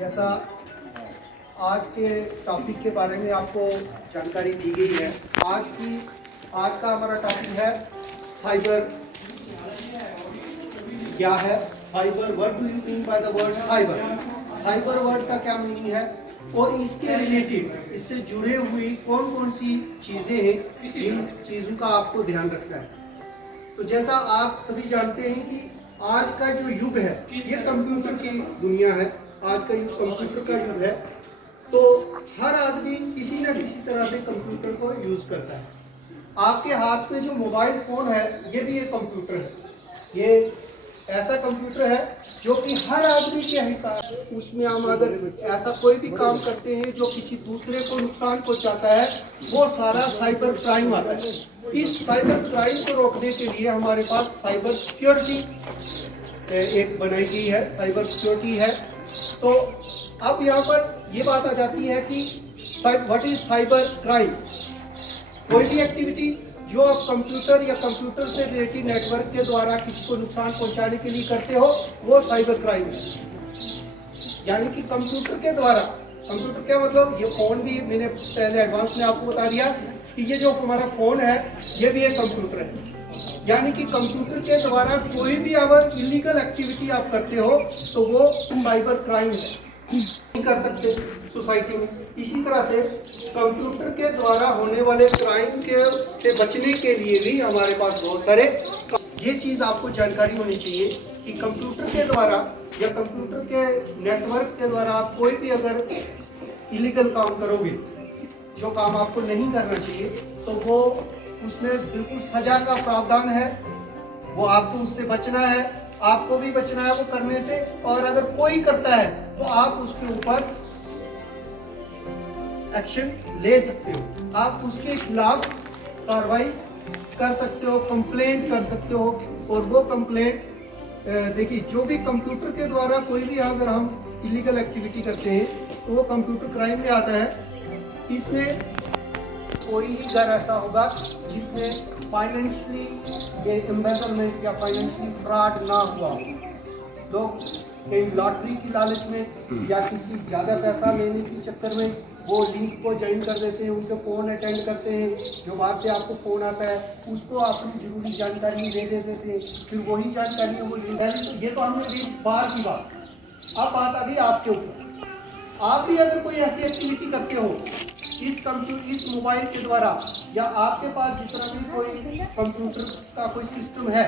जैसा आज के टॉपिक के बारे में आपको जानकारी दी गई है। आज का हमारा टॉपिक है साइबर। क्या है cyber? What do you mean by the word cyber? Cyber word का क्या मीनिंग है और इसके रिलेटेड, इससे जुड़े हुई कौन कौन सी चीजें हैं, जिन चीजों का आपको ध्यान रखना है। तो जैसा आप सभी जानते हैं कि आज का जो युग है ये कंप्यूटर की दुनिया है। आज का युग कंप्यूटर का युग है। तो हर आदमी किसी न किसी तरह से कंप्यूटर को यूज करता है। आपके हाथ में जो मोबाइल फोन है ये भी एक कंप्यूटर है। ये ऐसा कंप्यूटर है जो कि हर आदमी के हिसाब से, उसमें हम अगर ऐसा कोई भी काम करते हैं जो किसी दूसरे को नुकसान पहुंचाता है, वो सारा साइबर क्राइम आता है। इस साइबर क्राइम को रोकने के लिए हमारे पास साइबर सिक्योरिटी एक बनाई गई है, साइबर सिक्योरिटी है। तो अब यहाँ पर ये बात आ जाती है कि व्हाट इज साइबर क्राइम? कोई भी एक्टिविटी जो आप कंप्यूटर या कंप्यूटर से रिलेटेड नेटवर्क के द्वारा किसी को नुकसान पहुंचाने के लिए करते हो, वो साइबर क्राइम है। यानी कि कंप्यूटर के द्वारा, कंप्यूटर क्या मतलब, ये फोन भी मैंने पहले एडवांस में आपको बता दिया कि ये जो हमारा फोन है ये भी एक कंप्यूटर है। यानी कि कंप्यूटर के द्वारा कोई भी अगर इलीगल एक्टिविटी आप करते हो तो वो साइबर क्राइम है, नहीं कर सकते सोसाइटी में। इसी तरह से कंप्यूटर के द्वारा होने वाले क्राइम के से बचने के लिए भी हमारे पास बहुत सारे, ये चीज़ आपको जानकारी होनी चाहिए कि कंप्यूटर के द्वारा या कंप्यूटर के नेटवर्क के द्वारा आप कोई भी अगर इलीगल काम करोगे, जो काम आपको नहीं करना चाहिए, तो वो उसमें बिल्कुल सजा का प्रावधान है। वो आपको उससे बचना है, आपको भी बचना है वो करने से। और अगर कोई करता है तो आप उसके ऊपर एक्शन ले सकते हो, आप उसके खिलाफ कार्रवाई कर सकते हो, कंप्लेंट कर सकते हो। और वो कंप्लेंट, देखिए, जो भी कंप्यूटर के द्वारा कोई भी अगर हम इलीगल एक्टिविटी करते हैं तो वो कंप्यूटर क्राइम में आता है। इसमें कोई ही घर ऐसा होगा जिसमें फाइनेंशियली एम्बेजलमेंट या फाइनेंशियली फ्रॉड ना हुआ। लोग कहीं लॉटरी की लालच में या किसी ज़्यादा पैसा लेने के चक्कर में वो लिंक को ज्वाइन कर देते हैं, उनके फ़ोन अटेंड करते हैं, जो बाहर से आपको फ़ोन आता है उसको अपनी ज़रूरी जानकारी दे देते थे, फिर वही जानकारी वो लिंक है। ये तो हमने दी बाहर की बात। अब बात आ गई आपके ऊपर। आप भी अगर कोई ऐसी एक्टिविटी करते हो इस मोबाइल के द्वारा, या आपके पास जितना भी कोई कंप्यूटर का कोई सिस्टम है,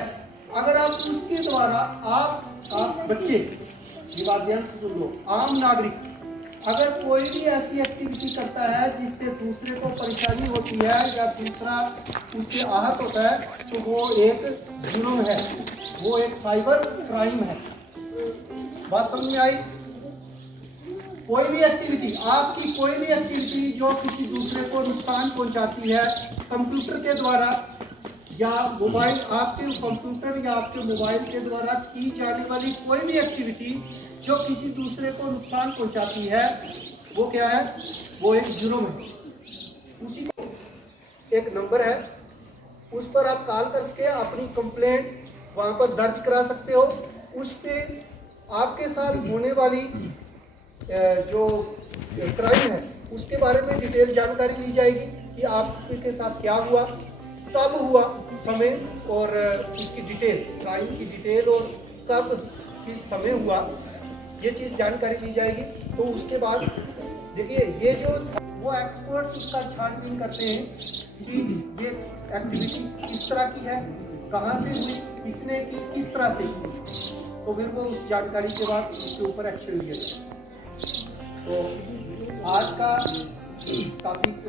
अगर आप उसके द्वारा आप बच्चे, ये बात ध्यान से सुन लो, आम नागरिक अगर कोई भी ऐसी एक्टिविटी करता है जिससे दूसरे को परेशानी होती है या दूसरा उससे आहत होता है, तो वो एक जुर्म है, वो एक साइबर क्राइम है। बात समझ में आई? कोई भी एक्टिविटी, आपकी कोई भी एक्टिविटी जो किसी दूसरे को नुकसान पहुंचाती है कंप्यूटर के द्वारा या मोबाइल, आपके कंप्यूटर या आपके मोबाइल के द्वारा की जाने वाली कोई भी एक्टिविटी जो किसी दूसरे को नुकसान पहुंचाती है, वो क्या है? वो एक जुर्म है। उसी को एक नंबर है, उस पर आप कॉल करके अपनी कंप्लेंट वहाँ पर दर्ज करा सकते हो। उस पर आपके साथ होने वाली जो क्राइम है उसके बारे में डिटेल जानकारी ली जाएगी कि आपके साथ क्या हुआ, कब हुआ, समय और इसकी डिटेल, क्राइम की डिटेल और कब किस समय हुआ, ये चीज़ जानकारी ली जाएगी। तो उसके बाद देखिए, ये जो वो एक्सपर्ट्स उसका छानबीन करते हैं कि ये एक्टिविटी किस तरह की है, कहाँ से हुई, किसने की, किस तरह से की, तो फिर वो उस जानकारी के बाद उसके ऊपर एक्शन लिया जाए। तो आज का टॉपिक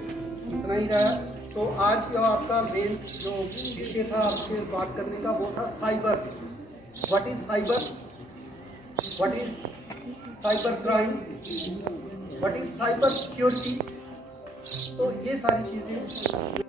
इतना ही रहा। तो आज जो आपका मेन जो विषय था आपसे बात करने का, वो था cyber. What is cyber? What is cyber crime? What is cyber security? तो ये सारी चीज़ें